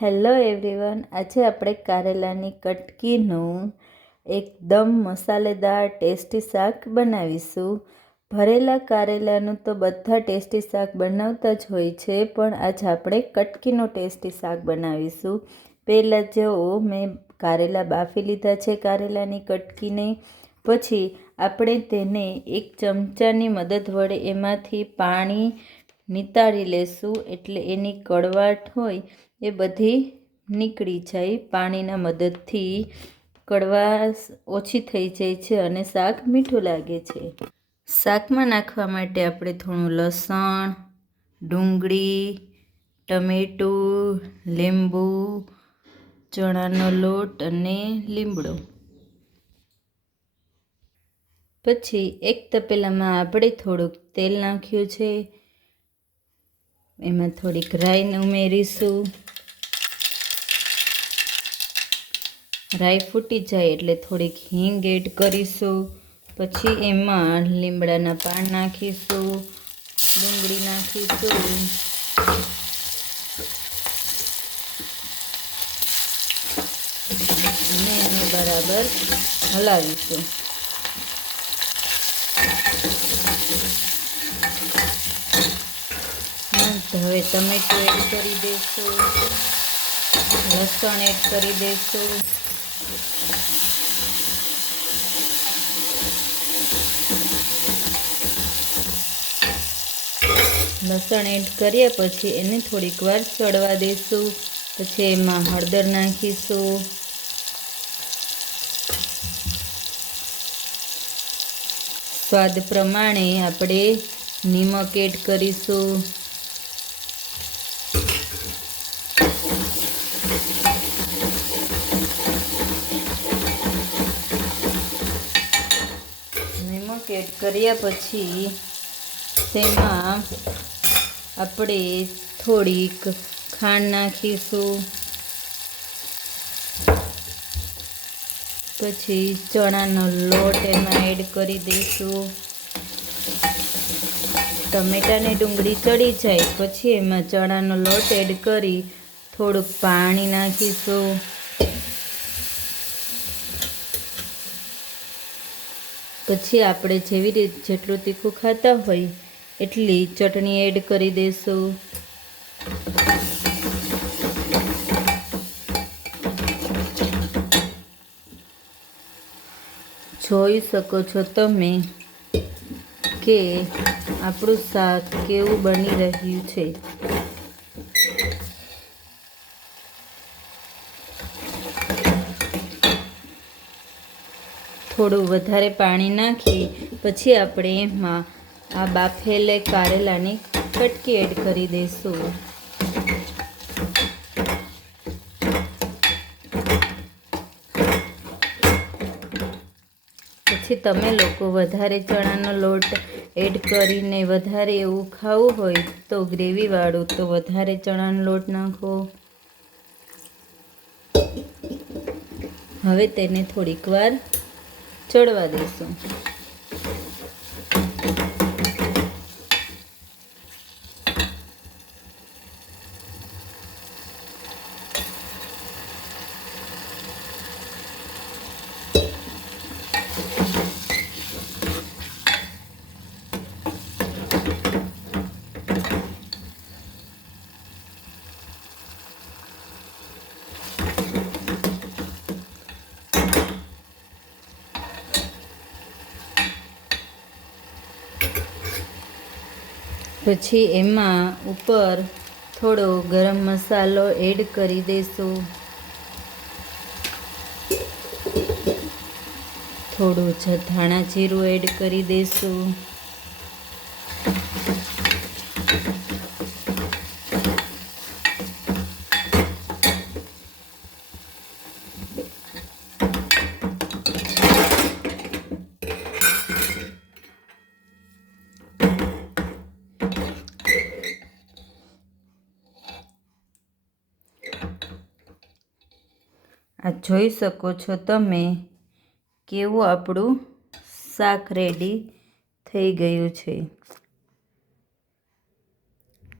Hello everyone, આજે આપણે કારેલાની કટકીનું એકદમ મસાલેદાર ટેસ્ટી શાક બનાવીશું. ભરેલા કારેલાનું તો બધા ટેસ્ટી શાક બનાવતા જ હોય છે, પણ આજે આપણે કટકીનું ટેસ્ટી શાક બનાવીશું. પહેલાં જો મેં કારેલા બાફી લીધા છે, કારેલાની કટકીને. પછી આપણે તેને એક ચમચાની મદદ વડે એમાંથી પાણી નિતારી લેશું, એટલે એની કડવાટ હોય એ બધી નીકળી જાય. પાણીના મદદથી કડવાશ ઓછી થઈ જાય છે અને શાક મીઠું લાગે છે. શાકમાં નાખવા માટે આપણે થોડું લસણ, ડુંગળી, ટમેટું, લીંબુ, ચણાનો લોટ અને લીમડો. પછી એક તપેલામાં આપણે થોડુંક તેલ નાખ્યું છે, એમાં થોડીક રાઈ ઉમેરીશું. રાઈ ફૂટી જાય એટલે થોડીક હિંગ એડ કરીશું. પછી એમાં લીમડાના પાન નાખીશું, ડુંગળી નાખીશું, અને એને બરાબર હલાવીશું. હવે ટમેટું એડ કરી દઈશું, લસણ એડ કરી દઈશું. લસણ એડ કર્યા પછી એને થોડીક વાર ચડવા દઈશું. પછી એમાં હળદર નાખીશું, સ્વાદ પ્રમાણે આપણે નિમક એડ કરીશું. નિમક એડ કર્યા પછી તેમાં આપણે થોડીક ખાંડ નાખીશું. પછી ચણાનો લોટ એમાં એડ કરી દઈશું. ટમેટાને ડુંગળી ચડી જાય પછી એમાં ચણાનો લોટ એડ કરી થોડુંક પાણી નાખીશું. પછી આપણે જેટલું તીખું ખાતા હોય એટલી ચટણી એડ કરી દઈશું. જોઈ શકો છો તમે કે આપણું શાક કેવું બની રહ્યું છે. થોડું વધારે પાણી નાખી પછી આપણે એમાં આ બાફેલે કારેલાની કટકી એડ કરી દઈશું. પછી તમે લોકો વધારે ચણાનો લોટ એડ કરીને વધારે એવું ખાવું હોય તો ગ્રેવીવાળું તો વધારે ચણાનો લોટ નાખો. હવે તેને થોડીક વાર ચડવા દઈશું. પછી એમાં ઉપર થોડો ગરમ મસાલો એડ કરી દઈશું. થોડું ધાણા જીરું એડ કરી દઈશું. આ જોઈ શકો છો તમે કેવું આપણું શાક રેડી થઈ ગયું છે.